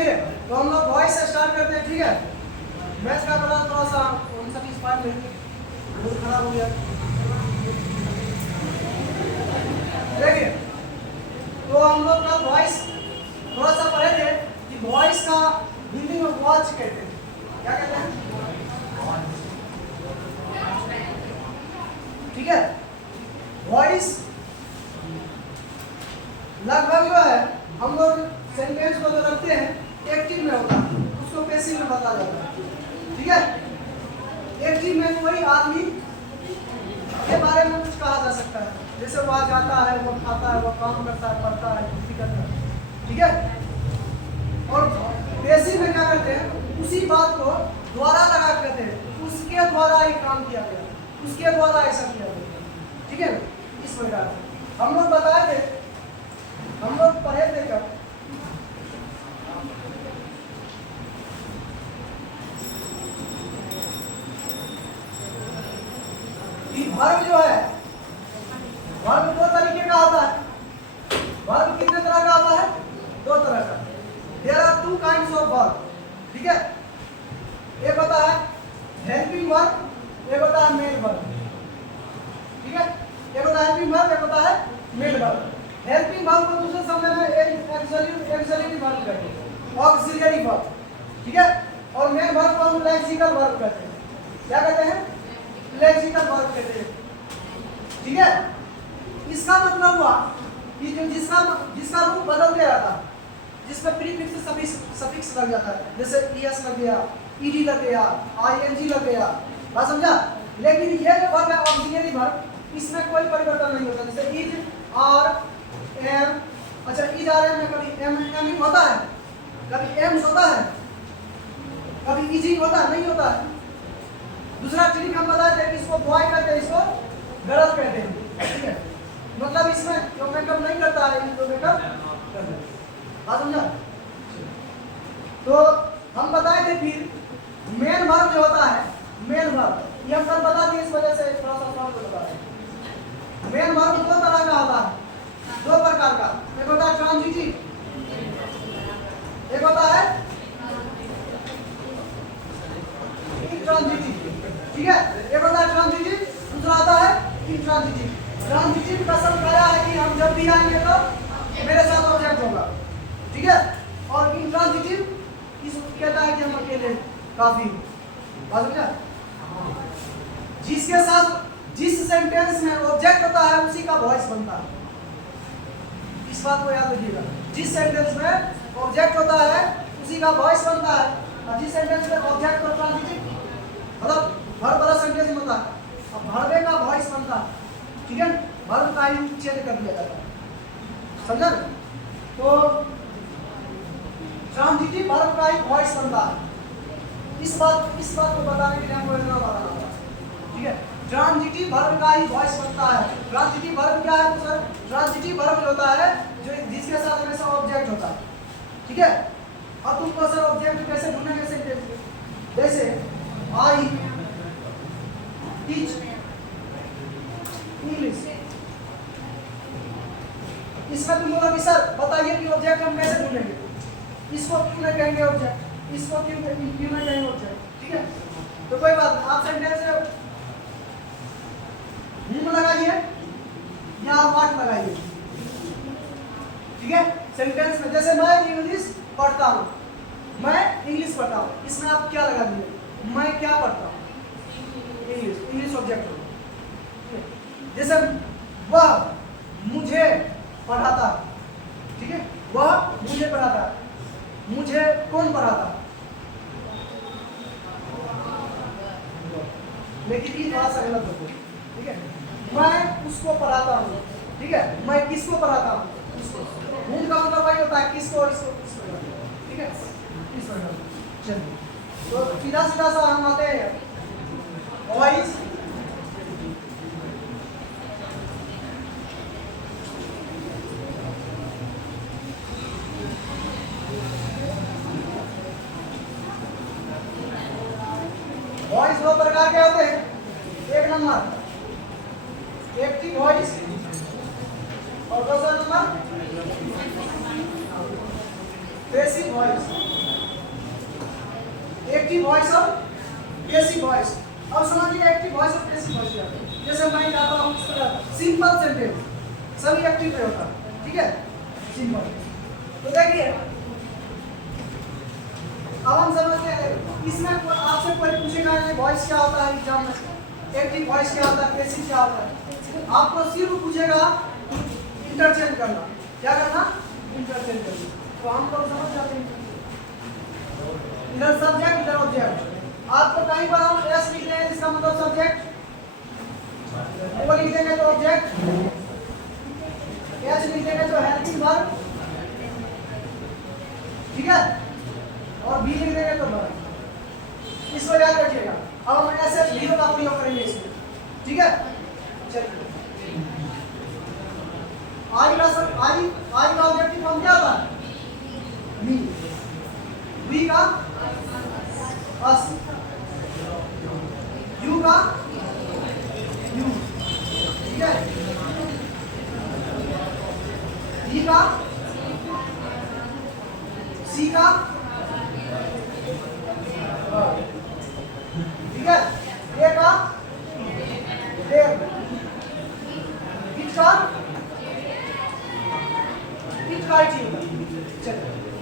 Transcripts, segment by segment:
देखिए तो हम लोग वॉइस से स्टार्ट करते हैं, ठीक है। मैथ्स का थोड़ा सा अनसेटिस्फाइड नहीं, मूड खराब हो गया। देखिए तो हम लोग का वॉइस थोड़ा सा पढ़े थे कि वॉइस का हिंदी में वॉच कहते हैं। क्या कहते हैं? ठीक है। वॉइस लगभग जो है हम लोग सेंटेंस को जो रखते हैं एक्टिव में होता है, उसको पैसिव में बदला जाता है, ठीक है। एक्टिव में कोई आदमी के बारे में कुछ कहा जा सकता है, जैसे वह जाता है, वो खाता है, वो काम करता है, पढ़ता है, कुछ करता है, ठीक है। और पैसिव में क्या करते हैं, उसी बात को द्वारा लगा कहते हैं, उसके द्वारा ये काम किया गया, उसके द्वारा ऐसा किया गया, ठीक है। इस प्रकार हम लोग बताए थे, हम लोग पढ़े थे कब, वर्ब जो है, वर्ब दो तरीके का होता है। वर्ब कितने तरह का होता है? दो तरह का। There are two kinds of verb, ठीक है। एक होता है हेल्पिंग वर्ब, एक होता है मेन वर्ब, ठीक है। एक होता है हेल्पिंग वर्ब, एक होता है मेन वर्ब। हेल्पिंग वर्ब को दूसरे शब्द में एक्सिलरी वर्ब कहते हैं, ऑक्सिलरी वर्ब, ठीक है। और मेन वर्ब को हम लेक्सिकल वर्ब कहते हैं। क्या कहते हैं? लेक्सिकल वर्ब कहते हैं, ठीक है। इसका मतलब हुआ कि जो जिसका रूप बदलते रहता है, जिसमें प्रीफिक्स सफिक्स लग जाता है, जैसे एस लग गया, ईडी लग गया, आईएनजी लग गया, बात समझा। लेकिन ये जो वर्ब है ऑक्सिलरी वर्ब, इसमें कोई परिवर्तन नहीं होता। जैसे इज, आर, एम, अच्छा इज आर एम में कभी एम होता है, कभी एम्स होता है, कभी इजिंग होता है, नहीं होता है। दूसरा ट्रिक हम बताए थे कि इसको बॉय कहते हैं, इसको गलत कहते हैं, ठीक है। मतलब इसमें जो मेकअप नहीं करता है, जो मेकअप करता है, बात समझा। तो हम बताए थे फिर मेन वर्ब जो होता है, मेन वर्ब ये हम कल बता दिए, इस वजह से थोड़ा सा फॉर्म को बता दें। मेन वर्ब दो तरह का होता है, दो प्रकार का। एक होता है ट्रांजिटिव, एक होता है इंट्रांजिटिव, ठीक है। एक होता है ट्रांजिटिव, दूसरा आता है इंट्रांजिटिव। ट्रांजिटिव का सब कहा है कि हम जब भी आएंगे तो मेरे साथ ऑब्जेक्ट होगा, ठीक है। और इंट्रांजिटिव इस कहता है कि हम अकेले काफी, बात समझा। जिसके साथ जिस सेंटेंस में ऑब्जेक्ट होता है उसी का वॉइस बनता है, इस बात को याद रखिएगा। जिस सेंटेंस में ऑब्जेक्ट होता है उसी का वॉइस बनता है, और जिस सेंटेंस में ऑब्जेक्ट और ट्रांजिटिव मतलब हर बड़ा सेंटेंस में होता है, अब वर्ब का वॉइस बनता है, ठीक है। वर्ब का ही चेंज कर दिया जाता है, समझा। तो ट्रांजिटिव वर्ब का ही वॉइस बनता है। इस बात को बताने के लिए हमको इतना बताना होगा, ठीक है। ट्रांजिटिव वर्ब का ही वॉइस बनता है। ट्रांजिटिव वर्ब क्या है? तो सर ट्रांजिटिव वर्ब होता है जो जिसके साथ हमेशा ऑब्जेक्ट होता है, ठीक है। अब तुमको सर ऑब्जेक्ट कैसे ढूंढेंगे सेंटेंस में? जैसे आई टीच इंग्लिश, इसमें तुम बोलोगे सर बताइए कि ऑब्जेक्ट हम कैसे ढूंढेंगे, इसको क्यों नहीं कहेंगे ऑब्जेक्ट, इसको क्यों नहीं कहेंगे ऑब्जेक्ट, ठीक है। तो कोई बात नहीं, आप सेंटेंस लगाइए या वाट लगाइए, ठीक है। सेंटेंस में जैसे मैं इंग्लिश पढ़ता हूँ, मैं इंग्लिश पढ़ता हूँ, इसमें आप क्या लगा दिए? मैं क्या पढ़ता हूँ? इंग्लिश ऑब्जेक्ट हो। जैसे वह मुझे पढ़ाता, ठीक है, वह मुझे पढ़ाता, मुझे कौन पढ़ाता? लेकिन ये थोड़ा सा गलत होता है, ठीक है। मैं उसको पढ़ाता हूँ, ठीक है। मैं किसको पढ़ाता हूँ? उसको। का मतलब वही होता है किसको, इसको, ठीक है। इस प्रकार चलिए, तो सीधा सा हम आते हैं वॉइस। वॉइस दो प्रकार के होते हैं। एक नंबर एक्टिव वॉइस और दूसरा number passive voice, active voice और पैसिव वॉइस। अब समझिए एक्टिव वॉइस और पैसिव वॉइस क्या है। जैसे मैं कहता हूँ इस तरह सिंपल सेंटेंस सभी एक्टिव में होता है, ठीक है, सिंपल। तो देखिए अब हम समझते हैं, इसमें आपसे कोई पूछेगा कि वॉइस क्या होता है एग्जाम में, एक्टिव वॉइस क्या होता है, पैसिव क्या होता है, आपको सिर्फ पूछेगा इंटरचेंज करना, क्या करना, इंटरचेंज करना। तो हम लोग समझ जाते हैं, इधर सब्जेक्ट इधर ऑब्जेक्ट। आपको कहीं पर हम एस लिख रहे हैं इसका मतलब सब्जेक्ट, वो लिख देंगे तो ऑब्जेक्ट, एच लिख देंगे तो हेल्पिंग वर्ब, ठीक है, और बी लिख देंगे तो वर्ब। इसको याद रखिएगा। अब हम ऐसे जीरो का प्रयोग करेंगे इसमें, ठीक है। चलिए आई का ऑब्जेक्टिव फॉर्म क्या होता है, मी, वी का अस, यू का यू, ठीक है, ई का सी का, ठीक है, ए का देव, इट का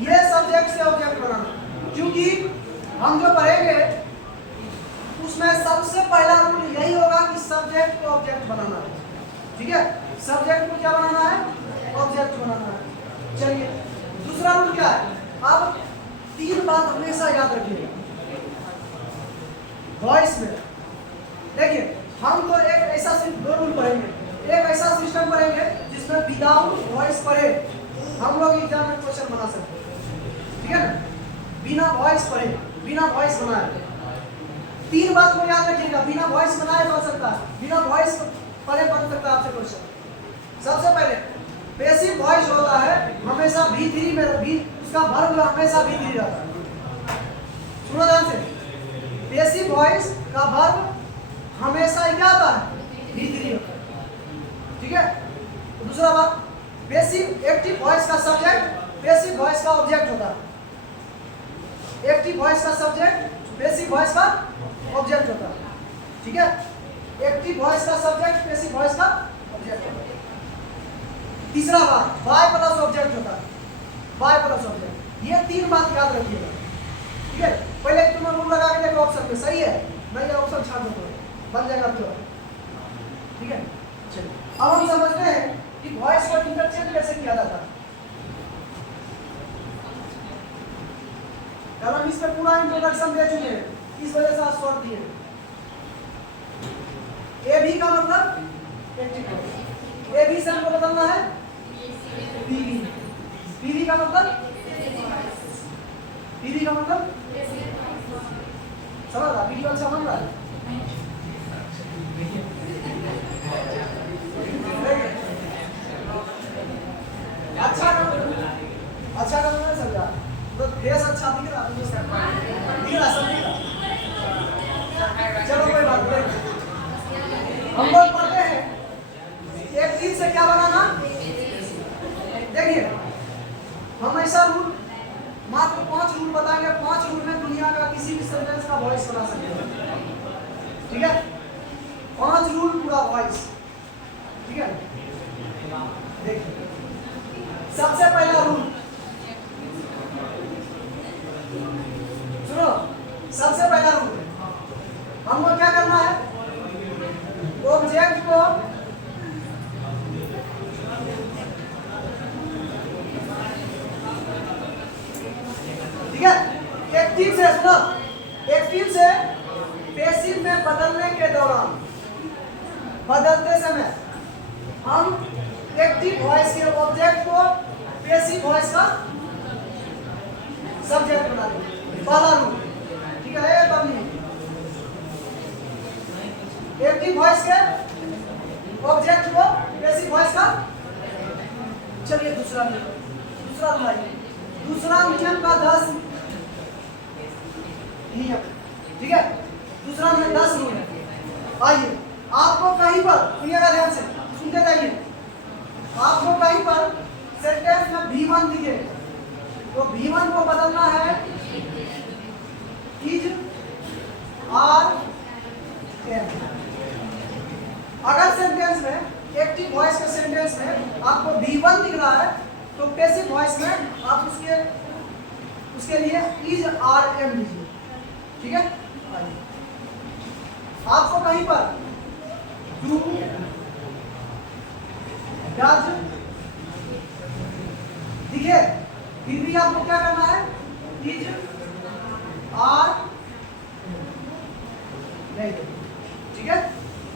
ये सब्जेक्ट से ऑब्जेक्ट बनाना। क्योंकि हम जो पढ़ेंगे उसमें सबसे पहला रूल यही होगा कि सब्जेक्ट को ऑब्जेक्ट बनाना है, ठीक है, सब्जेक्ट को क्या बनाना है, ऑब्जेक्ट बनाना है। चलिए दूसरा रूल क्या है, अब तीन बात हमेशा याद रखिएगा वॉइस में। देखिए हम तो एक ऐसा सिर्फ दो रूल पढ़ेंगे, एक ऐसा सिस्टम पढ़ेंगे जिसमें विदाउट वॉइस पढ़े हम लोग एग्जाम में क्वेश्चन बना सकते हैं, ठीक है ना, बिना वॉइस पढ़े, बिना वॉइस बनाए। तीन बात को याद रखिएगा, बिना वॉइस बनाए बन सकता है, बिना वॉइस पढ़े बन सकता है आपसे क्वेश्चन। सबसे पहले पैसिव वॉइस होता है हमेशा V3 में, उसका वर्ब हमेशा V3 रहता है। सुनो ध्यान से, पैसिव वॉइस का वर्ब हमेशा क्या होता है, V3 होता है, ठीक है। दूसरा बात, पैसिव एक्टिव वॉइस का सब्जेक्ट पैसिव वॉइस का ऑब्जेक्ट होता है, एक्टिव वॉइस का सब्जेक्ट पैसिव वॉइस का ऑब्जेक्ट होता है, ठीक है, एक्टिव वॉइस का सब्जेक्ट पैसिव वॉइस का ऑब्जेक्ट होता है। तीसरा बात, बाय प्लस ऑब्जेक्ट होता है, बाय प्लस ऑब्जेक्ट। ये तीन बात याद रखिएगा, ठीक है। पहले तुम रूल लगा के देखो ऑप्शन में, सही है, नहीं ऑप्शन छाड़ दो, बन जाएगा तो, ठीक है। चलिए अब हम समझते हैं कि वॉइस को इंटरचेंज कैसे किया जाता है। कल हम इस पे पूरा इंट्रोडक्शन दे चुके हैं, इस वजह से आज शॉर्ट दिए। ए बी का मतलब एक्टिव, ए बी से हमको बदलना है बी बी, बी बी का मतलब, बी बी का मतलब समझ रहा, वीडियो अच्छा बन रहा है, अच्छा अच्छा काम नहीं समझा तो फेस अच्छा दिख रहा, दिख रहा, सब दिख रहा। चलो कोई बात नहीं, हम लोग पढ़ते हैं एक चीज से क्या बनाना। देखिए हम ऐसा रूल मात्र 5 रूल बताएंगे, 5 रूल में दुनिया का किसी भी सेंटेंस का वॉइस बना सकते हैं, ठीक है, 5 रूल पूरा वॉइस, ठीक है। देखिए सबसे पहला रूल सुनो, सबसे पहला रूल हमको क्या करना है, ऑब्जेक्ट को ठीक है, एक्टिव से सुनो, एक्टिव से पैसिव में बदलने के दौरान, बदलते समय हम एक्टिव वॉइस के ऑब्जेक्ट को पैसिव वॉइस का सब्जेक्ट बना देंगे, पहला रूल, ठीक है। एक्टिव वॉइस के ऑब्जेक्ट को पैसिव वॉइस का। चलिए दूसरा नियम, दूसरा नियम का 10 नियम, ठीक है, दूसरा में 10 रूल है। आइए आपको कहीं पर सुनिएगा, ध्यान से सुनते जाइए, आपको कहीं पर सेंटेंस में V1 दिखे तो V1 को बदलना है इज आर एम। अगर सेंटेंस में एक्टिव वॉइस के सेंटेंस में आपको V1 दिख रहा है तो पैसिव वॉइस में आप उसके लिए इज आर एम लीजिए। ठीक है, आपको कहीं पर डू डज दिखे फिर भी आपको क्या करना है इज आर नहीं। ठीक है,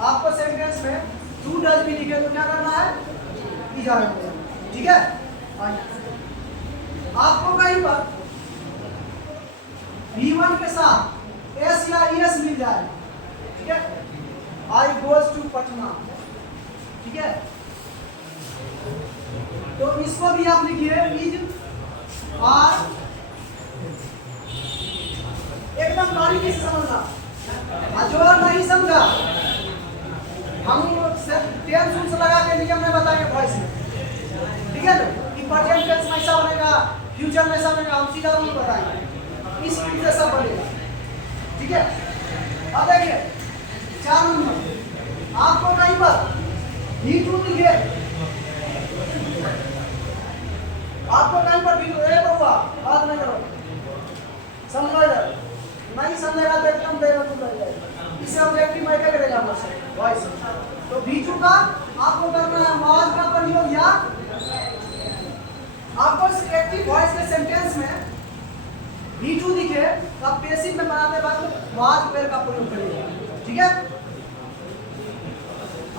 आपको सेंटेंस में डू डज भी लिखे तो क्या करना है इज आर। ठीक है, आपको कहीं पर V1 के साथ एस या एस मिल जाए। ठीक है, आई गोज टू पटना। ठीक है, तो इसको भी आप लिखिए इज आर। एकदम बारीकी से समझना, जो नहीं समझा हम टेंस उन्स लगा के नियम में बताएंगे वॉइस में। ठीक है, कि प्रेजेंट टेंस में ऐसा बनेगा, फ्यूचर में ऐसा बनेगा, हम सीधा रूल बताएंगे, इस से सब बनेगा। ठीक है, अब देखिए 4 नंबर आपको कहीं पर V2 दिखे, आपको कहीं पर V2 हुआ बात नहीं करो, समझो इधर, नहीं समझेगा तो एकदम बेवकूफ रह जाएगा। इसे ऑब्जेक्टिव में क्या करेगा वॉइस। तो V2 का आपको करना है आवाज का प्रयोग, या आपको एक्टिव वॉइस के सेंटेंस में V2 दिखे तो आप पैसिव में बनाते वक्त वाज वेयर का प्रयोग करिएगा। ठीक है,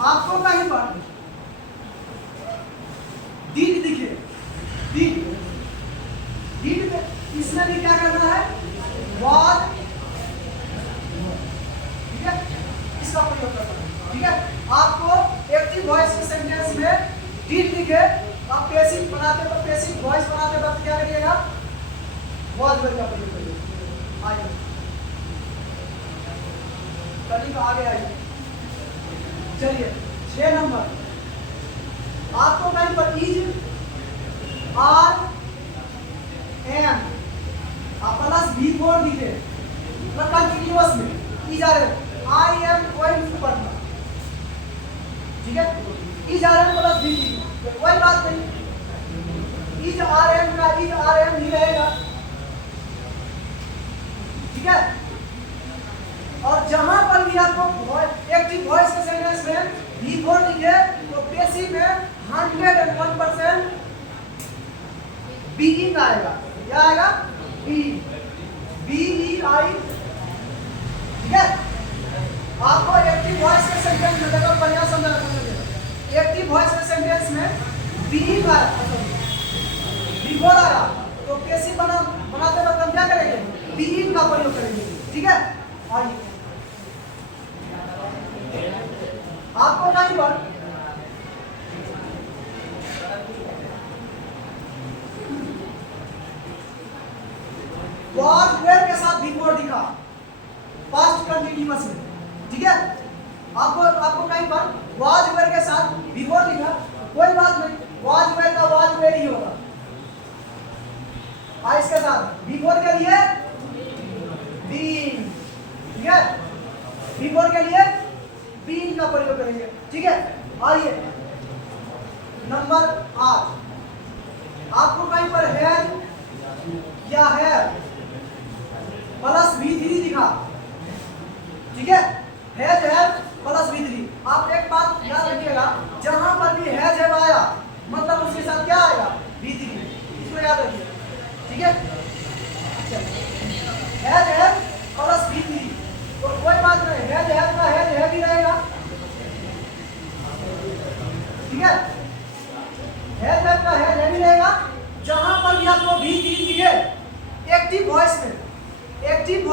आपको कहीं पर डिड दिखे, डिड में इसमें भी क्या करना है वाज। ठीक है, इसका प्रयोग करना है। ठीक है, आपको एक्टिव वॉइस के सेंटेंस में डिड दिखे आप पैसिव बनाते तो पैसिव वॉइस बनाते वक्त क्या करिएगा वाज वेयर का प्रयोग करिएगा। आइए कल आगे आइए, चलिए 6 नंबर आपको कहीं पर is are M plus V4 लिखे कंटिन्यूअस में is are am, I am going to Patna. ठीक है, is are M plus V3 कोई बात नहीं, इज आर एम का इज आर एम ही रहेगा। ठीक है, और जहां पर भी आपको एक्टिव वॉइस के सेंटेंस में V4 लिखे तो पैसिव में 101% बीइंग आएगा। क्या आएगा BEI। ठीक है, आपको एक्टिव वॉइस के सेंटेंस में देखो बढ़िया समझना, एक्टिव वॉइस के सेंटेंस में बीइंग आया V4 आया तो पैसिव बनाते वक्त हम क्या करेंगे बीइंग का प्रयोग करेंगे। ठीक है, आइए आपको कहीं पर वाज वेयर के साथ V4 दिखा पास्ट कंटिन्यूअस में। ठीक है, आपको कहीं पर वाज वेयर के साथ V4 दिखा, कोई बात नहीं, वाज वेयर का वाज वेयर ही होगा। इसके साथ V4 के लिए बीइंग। ठीक है, V4 के लिए बीइंग का प्रयोग करेंगे। ठीक है, आइए नंबर 8 आपको कहीं पर हैज या है प्लस V3 दिखा। ठीक है, हैज है प्लस V3। आप एक बात याद रखिएगा, जहां पर भी हैज है आया मतलब उसके साथ क्या आएगा V3, इसको याद रखिए। ठीक है, हैज है प्लस V3 तो कोई बात नहीं, हैज का हैज भी रहेगा। ठीक है, हैज का हैज भी रहेगा। जहां पर भी आपको V3 दिखे एक्टिव वॉइस में, एक्टिव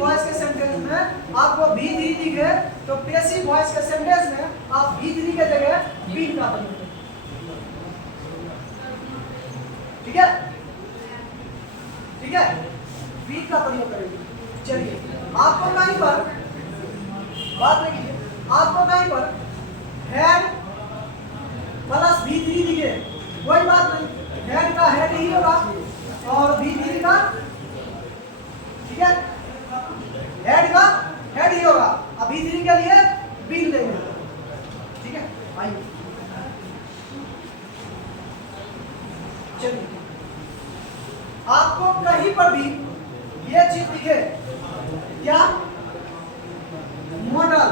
वॉइस के सेंटेंस में आपको V3 दिखे तो पैसिव वॉइस के सेंटेंस में आप V3 के जगह बीइंग का प्रयोग करें। ठीक है, ठीक है, बीइंग का प्रयोग करेंगे। चलिए आपको कहीं पर बात देखिए, आपको कहीं पर हैड प्लस V3 दिखे, कोई बात नहीं, हैड का हैड ही होगा। और V3 का, ठीक है, हेड का हेड ही होगा। अब V3 के लिए बिन लेंगे, ठीक है। आइए चलिए, आपको कहीं पर भी ये चीज दिखे क्या, मॉडल,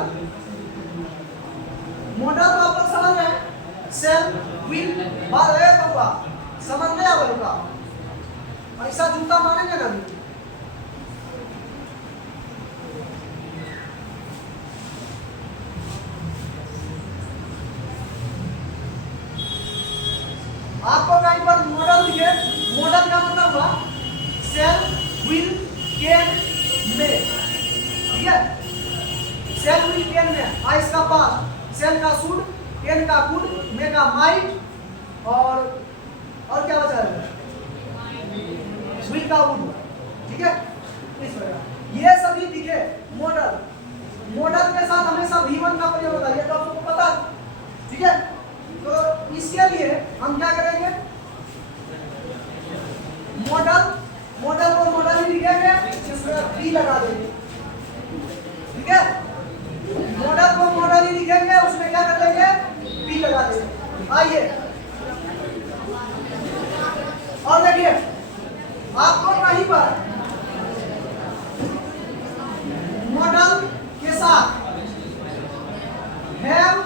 मॉडल तो आप लोग समझ रहे हैं, सेल व्हील बार है तो का समझ में आ गया, ऐसा जूता मानेंगे ना। आपको कहीं पर मॉडल दिखे, मॉडल का मतलब हुआ सेल व्हील कैन में, ठीक है, सेल व्हील कैन में, आइस का पास, सेल का सूड, कैन का गुड, में का माइट, और क्या बचा है, व्हील का वुड, ठीक है। इस प्रकार ये सभी दिखे मॉडल, मॉडल के साथ हमेशा V1 का प्रयोग होता है, ये तो आपको पता है, ठीक है। तो इसके लिए हम क्या करेंगे, मॉडल, मॉडल को मॉडल ही लिखेंगे, इसमें V लगा देंगे, ठीक है। मॉडल को मॉडल ही लिखेंगे, उसमें क्या कर देंगे, V लगा देंगे। आइए और देखिए, आपको कहीं पर मॉडल के साथ हैव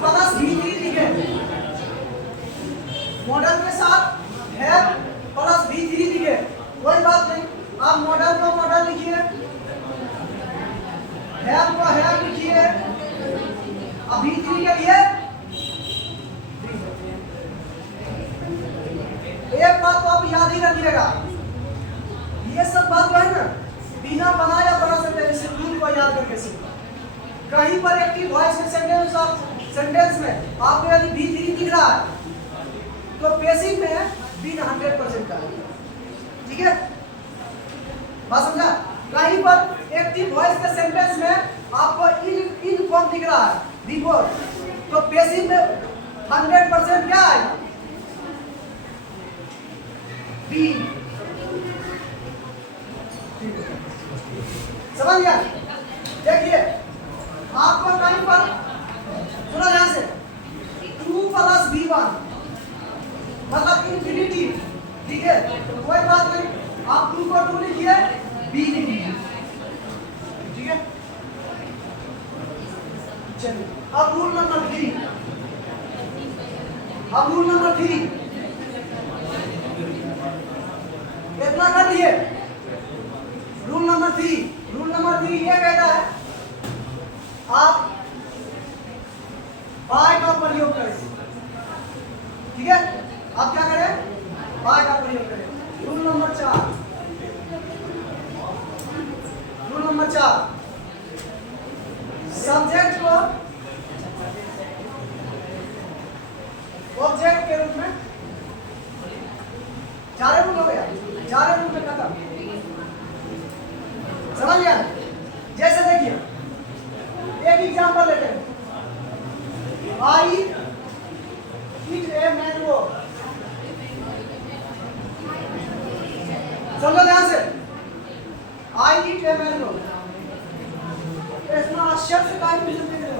प्लस V3 लिखे, मॉडल के साथ हैव प्लस V3 लिखे, कोई बात नहीं, आप मॉडल को मॉडल लिखिए, हैव को हैव लिखिए, अब V3 के लिए एक बात तो आप याद ही रखिएगा, ये सब बात जो है ना बिना बनाया बना सकते हैं, जैसे रूल को याद करके सीखना। कहीं पर एक्टिव वॉइस के सेंटेंस में आपको यदि V3 दिख रहा है तो पैसिव में बिन 100% का, ठीक है, बात समझा। कहीं पर एक्टिव वॉइस के सेंटेंस में आपको इन फॉर्म दिख रहा है बिफोर, तो पैसिव में 100% क्या आएगा, बी, समझ गया। देखिए आपको कहीं पर सुना ध्यान से 2 + V1 मतलब इंफिनिटी, ठीक है, तो कोई बात नहीं, आप 2 को 2 लिखिए, B लिखिए, ठीक है। चलिए अब रूल नंबर 3, अब रूल नंबर 3 इतना कर दिए। रूल नंबर 3 ये कहता है आप बाय का प्रयोग करें, ठीक है, आप क्या करें, बाय का प्रयोग करें। रूल नंबर 4, सब्जेक्ट को ऑब्जेक्ट के रूप में, चारे रूल हो गया, चारे रूल में खत्म, समझ गया। जैसे देखिए एक एग्जांपल लेते हैं, आई ईट ए मैंगो, समझो ध्यान से, आई ईट ए मैंगो, इसमें आश्चर्य से काय पूछते हैं,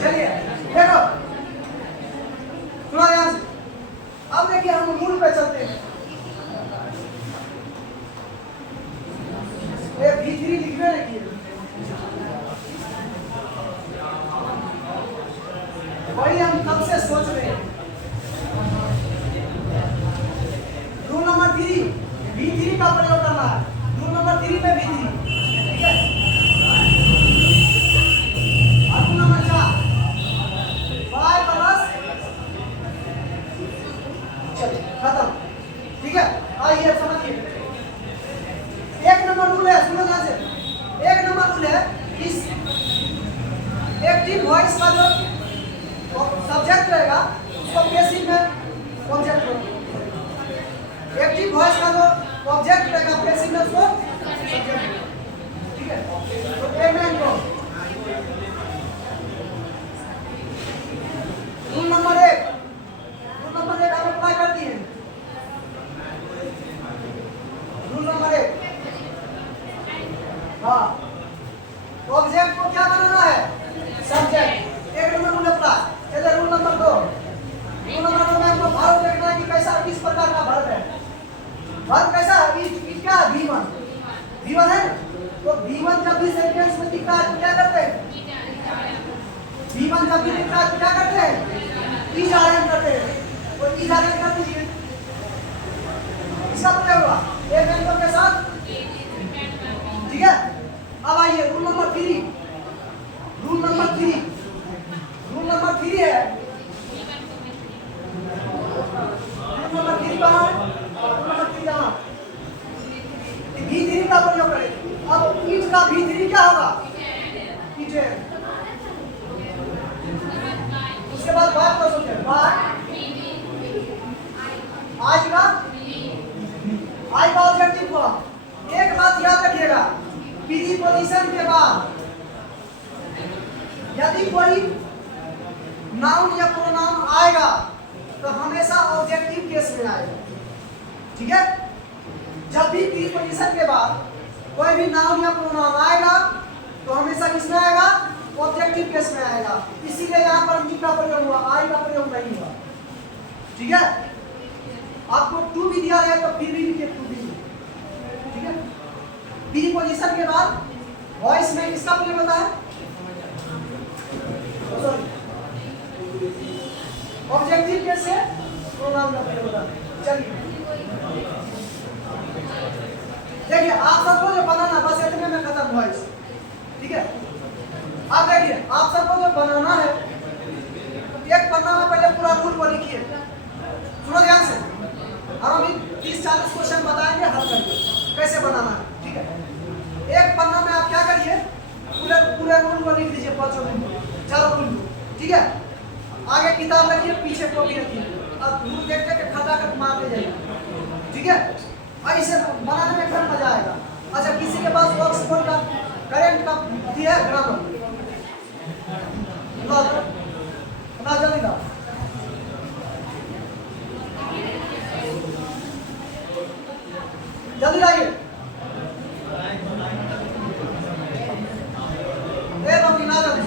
चलिए देखो सुना ध्यान से। अब देखिए हम रूल पे चलते हैं, ये V3 लिखने लगी, वही हम कब से सोच रहे हैं। रूल नंबर 3 V3 का प्रयोग करना है, रूल नंबर 3 में V3, ठीक है। रूल नंबर 4 बाय प्लस, चलिए खत्म, ठीक है। आइए समझिए, एक नंबर रूल है, सुनो ध्यान से, एक नंबर रूल है, इस एक्टिव वॉइस का जो सब्जेक्ट रहेगा उसको पैसिव में ऑब्जेक्ट करो, एक्टिव वॉइस का जो ऑब्जेक्ट रहेगा पैसिव में उसको सब्जेक्ट, ठीक है। तो ए मैंगो, हाँ, ऑब्जेक्ट को क्या बनाना है? सब्जेक्ट। एक नंबर रूल अप्लाई। चलिए रूल नंबर 2। रूल नंबर 2 में हमको वर्ब देखना है कि कैसा, किस प्रकार का वर्ब है। वर्ब कैसा है? इज क्या है? V1। V1 है। तो V1 जब भी सेंटेंस में दिखता है तो क्या करते हैं? V1 जब भी दिखता है तो क्या करते हैं? इज आरएन करते हैं। तो इज आरएन कर दीजिए। इसका क्या हुआ? एक एंकर के साथ, ठीक है। अब आइए rule number 3। Rule number 3। Rule number 3 है, रूल नंबर 3 कहाँ है? रूल नंबर 3 यहाँ V3 का प्रयोग करें। अब इट का V3 क्या होगा? इट। उसके बाद बात को सोचें। बात आज का ऑब्जेक्टिव फॉर्म। एक बात याद रखिएगा, प्रीपोजिशन के बाद यदि कोई नाउन या प्रोनाउन आएगा तो हमेशा ऑब्जेक्टिव केस में आएगा, ठीक है। जब भी प्रीपोजिशन के बाद कोई भी नाउन या प्रोनाउन आएगा तो हमेशा किस में आएगा? ऑब्जेक्टिव केस में आएगा। इसीलिए यहाँ पर मी का प्रयोग हुआ, आई का प्रयोग नहीं हुआ, ठीक है। आपको टू भी दिया है तो फिर भी लिखिए टू भी, ठीक है। प्रीपोजिशन के बाद वॉइस में किसका प्रयोग होता है? ऑब्जेक्टिव केस से प्रोनाउन का प्रयोग होता है। चलिए देखिए, आप सबको जो बनाना, बस इतने में खत्म वॉइस, ठीक है। अब देखिए, आप सबको जो बनाना है, एक पन्ना में पहले पूरा रूल को लिखिए। सुनो ध्यान से, हम अभी 30-40 क्वेश्चन बताएंगे, हल करेंगे कैसे बनाना है, ठीक है। एक पन्ना में आप क्या करिए, पूरे रूल को लिख दीजिए, 5 रूल, 4 रूल, ठीक है। आगे किताब रखिए, पीछे कॉपी रखिए, अब रूल देख के खटाखट मार ले जाइए, ठीक है। और इसे बनाने में एकदम मजा आएगा। अच्छा, किसी के पास ऑक्सफोर्ड का करेंट का दिया है ग्रामर? ना जल्दी ना, जल्दी आइए। मम्मी ना जल्दी।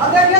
अब देखिए